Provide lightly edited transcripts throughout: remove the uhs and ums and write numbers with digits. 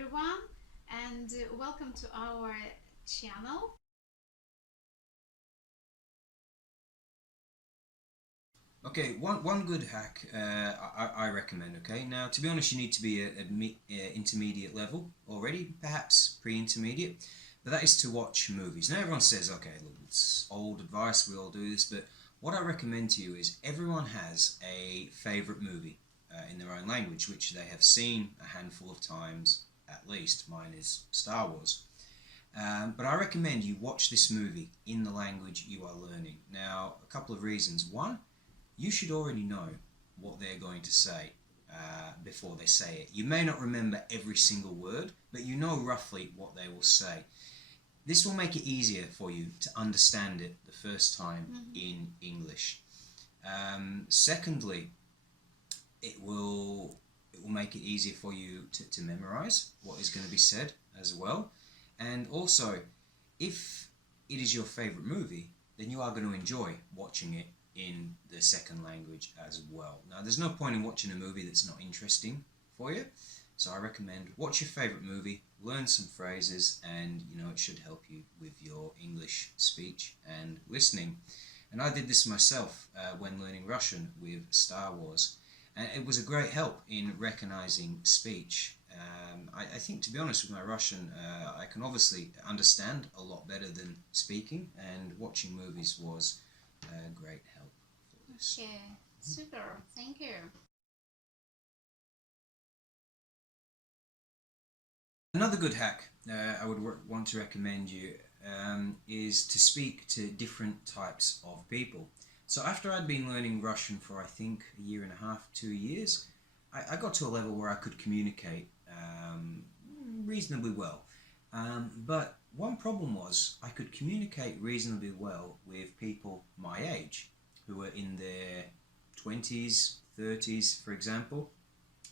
everyone, and welcome to our channel. Okay, one good hack I recommend. Okay, now to be honest, you need to be at intermediate level already, perhaps pre-intermediate, but that is to watch movies. Now everyone says, okay, look, it's old advice, we all do this, but what I recommend to you is everyone has a favourite movie in their own language, which they have seen a handful of times at least. Mine is Star Wars. But I recommend you watch this movie in the language you are learning. Now, a couple of reasons. One, you should already know what they're going to say before they say it. You may not remember every single word, but you know roughly what they will say. This will make it easier for you to understand it the first time in English. Secondly, it will make it easier for you to memorize what is going to be said as well. And also, if it is your favorite movie, then you are going to enjoy watching it in the second language as well. Now, there's no point in watching a movie that's not interesting for you, so I recommend watch your favorite movie, learn some phrases, and it should help you with your English speech and listening. And I did this myself when learning Russian with Star Wars, and it was a great help in recognizing speech. I think, to be honest, with my Russian, I can obviously understand a lot better than speaking, and watching movies was a great help for this. Okay, super, thank you. Another good hack I would want to recommend you is to speak to different types of people. So after I'd been learning Russian for I think a year and a half, 2 years, I got to a level where I could communicate reasonably well. But one problem was I could communicate reasonably well with people my age, who were in their 20s, 30s, for example.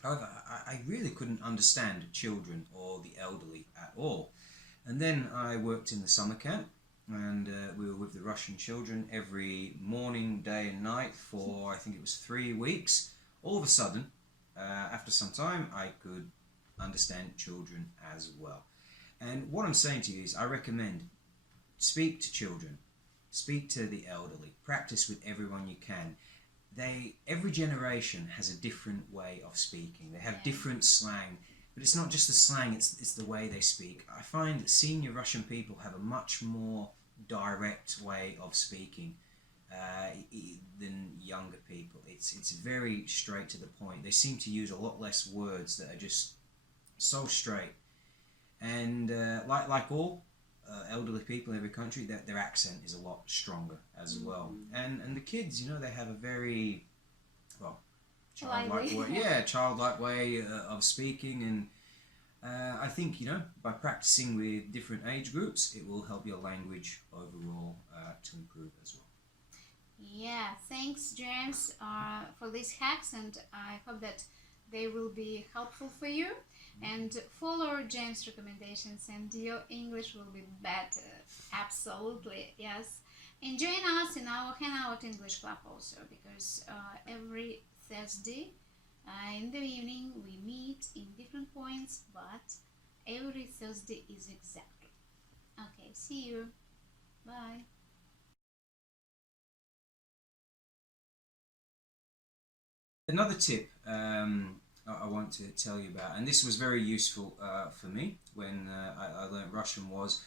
However, I really couldn't understand children or the elderly at all. And then I worked in the summer camp, and we were with the Russian children every morning, day and night for I think it was 3 weeks. All of a sudden, after some time, I could understand children as well. And what I'm saying to you is I recommend speak to children, speak to the elderly, practice with everyone you can. Every generation has a different way of speaking. They have different slang, but it's not just the slang, it's the way they speak. I find that senior Russian people have a much more direct way of speaking than younger people. It's very straight to the point. They seem to use a lot less words that are just so straight. And like all elderly people in every country, their accent is a lot stronger as well. And the kids, they have a very childlike way, childlike way of speaking. And I think by practicing with different age groups, it will help your language overall to improve as well. Yeah, thanks James for these hacks, and I hope that they will be helpful for you. And follow James' recommendations and your English will be better. Absolutely, yes. And join us in our Hangout English Club also, because every Thursday in the evening we meet in different points, but every Thursday is exactly. Okay, see you. Bye. Another tip I want to tell you about, and this was very useful for me when I learned Russian, was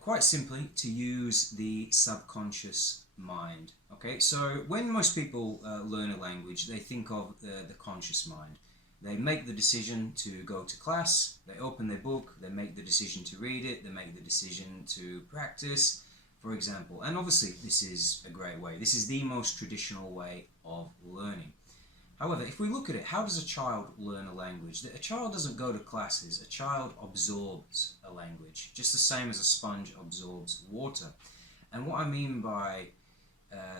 quite simply to use the subconscious mind. Okay, so when most people learn a language, they think of the conscious mind. They make the decision to go to class, they open their book, they make the decision to read it, they make the decision to practice, for example. And obviously this is a great way. This is the most traditional way of learning. However, if we look at it, how does a child learn a language? A child doesn't go to classes. A child absorbs a language, just the same as a sponge absorbs water. And what I mean by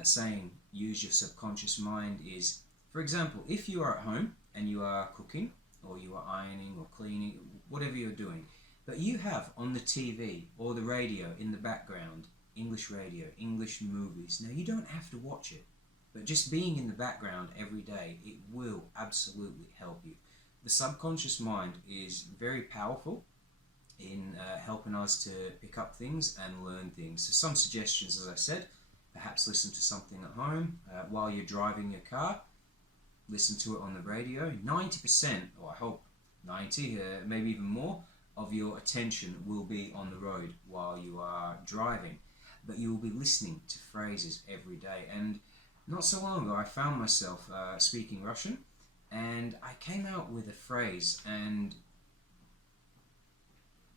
saying use your subconscious mind is, for example, if you are at home and you are cooking, or you are ironing or cleaning, whatever you're doing, but you have on the TV or the radio in the background, English radio, English movies. Now, you don't have to watch it. But just being in the background every day, it will absolutely help you. the subconscious mind is very powerful in helping us to pick up things and learn things. So some suggestions, as I said, perhaps listen to something at home while you're driving your car. Listen to it on the radio. 90%, or I hope 90, maybe even more, of your attention will be on the road while you are driving. But you will be listening to phrases every day. And not so long ago, I found myself speaking Russian, and I came out with a phrase, and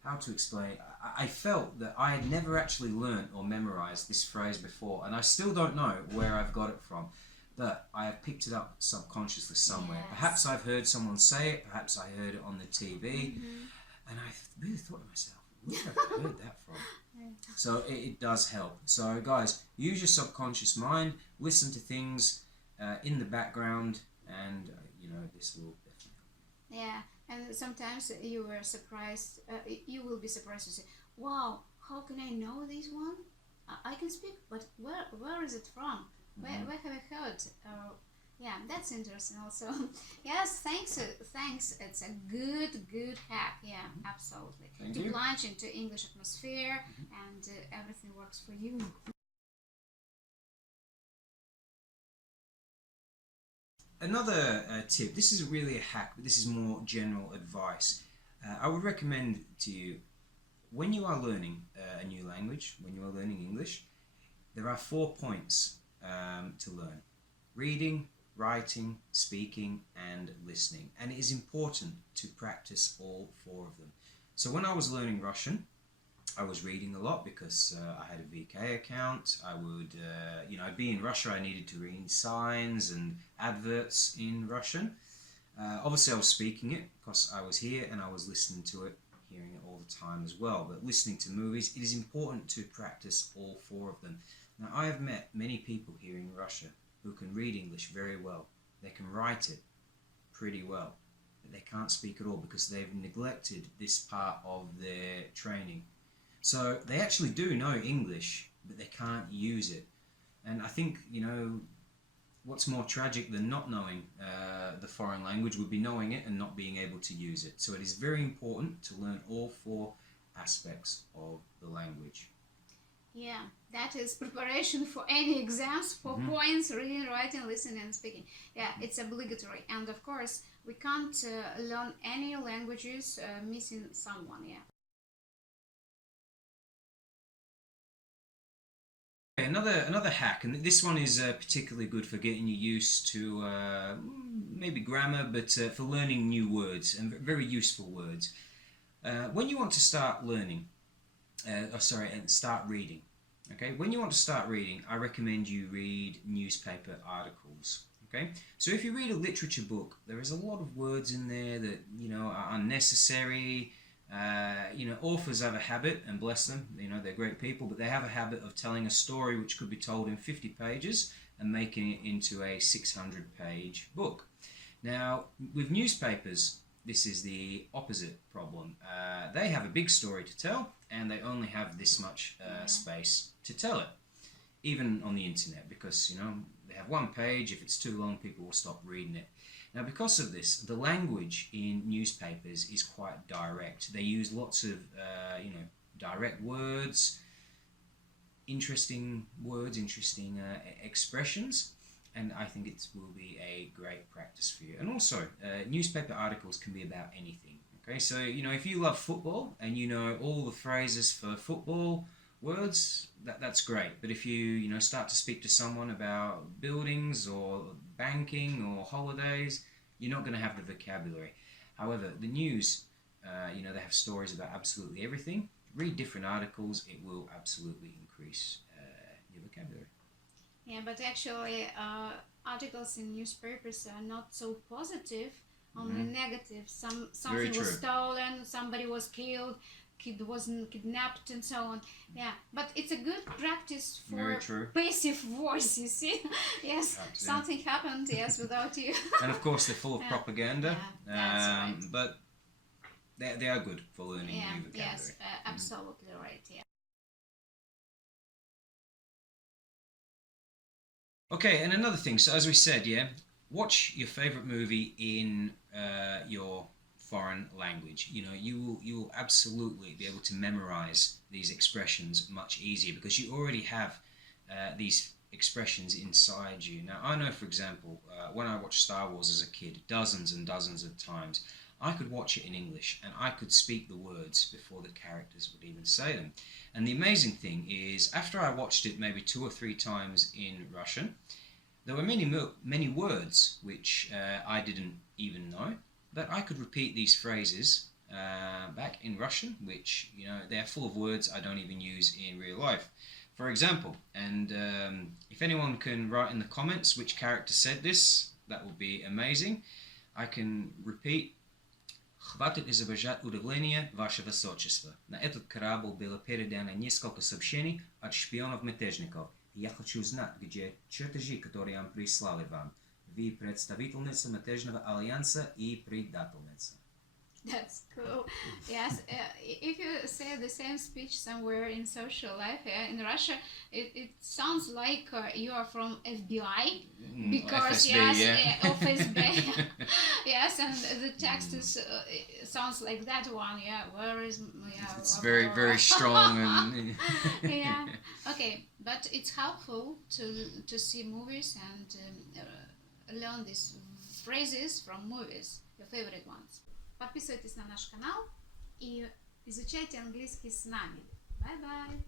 how to explain it? I felt that I had never actually learnt or memorized this phrase before, and I still don't know where I've got it from, but I have picked it up subconsciously somewhere. Yes. Perhaps I've heard someone say it, perhaps I heard it on the TV, and I really thought to myself, where have I heard that from? So it does help. So guys, use your subconscious mind, listen to things in the background, and this will definitely help. Yeah, and sometimes you were surprised, you will be surprised to say, wow, how can I know this one? I can speak, but where is it from? Where have I heard? Yeah, that's interesting also. Yes, thanks. It's a good hack. Yeah, absolutely. Thank to you. plunge into English atmosphere and everything works for you. Another tip, this isn't really a hack, but this is more general advice. I would recommend to you, when you are learning a new language, when you are learning English, there are 4 points to learn. Reading, writing, speaking, and listening. And it is important to practice all 4 of them. So when I was learning Russian, I was reading a lot because I had a VK account. I would, I'd be in Russia, I needed to read signs and adverts in Russian. Obviously I was speaking it because I was here and I was listening to it, hearing it all the time as well. But listening to movies, it is important to practice all 4 of them. Now I have met many people here in Russia who can read English very well. They can write it pretty well, but they can't speak at all because they've neglected this part of their training. So they actually do know English, but they can't use it. And I think, what's more tragic than not knowing the foreign language would be knowing it and not being able to use it. So it is very important to learn all 4 aspects of the language. Yeah, that is preparation for any exams, 4 points, reading, writing, listening, and speaking. Yeah, it's obligatory. And of course, we can't learn any languages missing someone, yeah. Another hack, and this one is particularly good for getting you used to maybe grammar, but for learning new words, and very useful words. When you want to start learning, start reading. Okay, when you want to start reading, I recommend you read newspaper articles. Okay, so if you read a literature book, there is a lot of words in there that are unnecessary. Authors have a habit, and bless them, they're great people, but they have a habit of telling a story which could be told in 50 pages and making it into a 600-page book. Now, with newspapers, this is the opposite problem. They have a big story to tell, and they only have this much space to tell it, even on the internet, because they have 1 page. If it's too long, people will stop reading it. Now, because of this, the language in newspapers is quite direct. They use lots of, direct words, interesting words, interesting expressions, and I think it will be a great practice for you. And also, newspaper articles can be about anything. Okay, so if you love football and you know all the phrases for football words, that's great. But if you start to speak to someone about buildings or banking or holidays, you're not going to have the vocabulary. However, the news, they have stories about absolutely everything. Read different articles, it will absolutely increase your vocabulary. Yeah, but actually articles in newspapers are not so positive, only negative. Something was stolen, somebody was killed, kid wasn't kidnapped, and so on. Yeah, but it's a good practice for passive voice, you see. Yes, something happened, yes, without you. And of course they're full of propaganda, that's right. But they are good for learning new vocabulary. Yes, absolutely right, yeah. Okay, and another thing, so as we said, watch your favorite movie in your foreign language. You know, you will absolutely be able to memorize these expressions much easier because you already have these expressions inside you. Now, I know, for example, when I watched Star Wars as a kid, dozens and dozens of times, I could watch it in English and I could speak the words before the characters would even say them. And the amazing thing is, after I watched it maybe 2 or 3 times in Russian, there were many words which I didn't even know, but I could repeat these phrases back in Russian, which, you know, they're full of words I don't even use in real life. For example, and if anyone can write in the comments which character said this, that would be amazing. I can repeat. Хватит изображать удивление, ваше высочество. На этот корабль было передано несколько сообщений от шпионов-мятежников. Я хочу знать, где чертежи, которые они прислали вам. Вы представительница мятежного альянса и предательница. That's cool. Yes, if you say the same speech somewhere in social life, in Russia, it sounds like you are from FBI because FSB, yes, yeah. FSB, yes, and the text is sounds like that one. Yeah, where is yeah? It's very strong and Yeah. Okay, but it's helpful to see movies and learn these phrases from movies, your favorite ones. Подписывайтесь на наш канал и изучайте английский с нами. Bye-bye!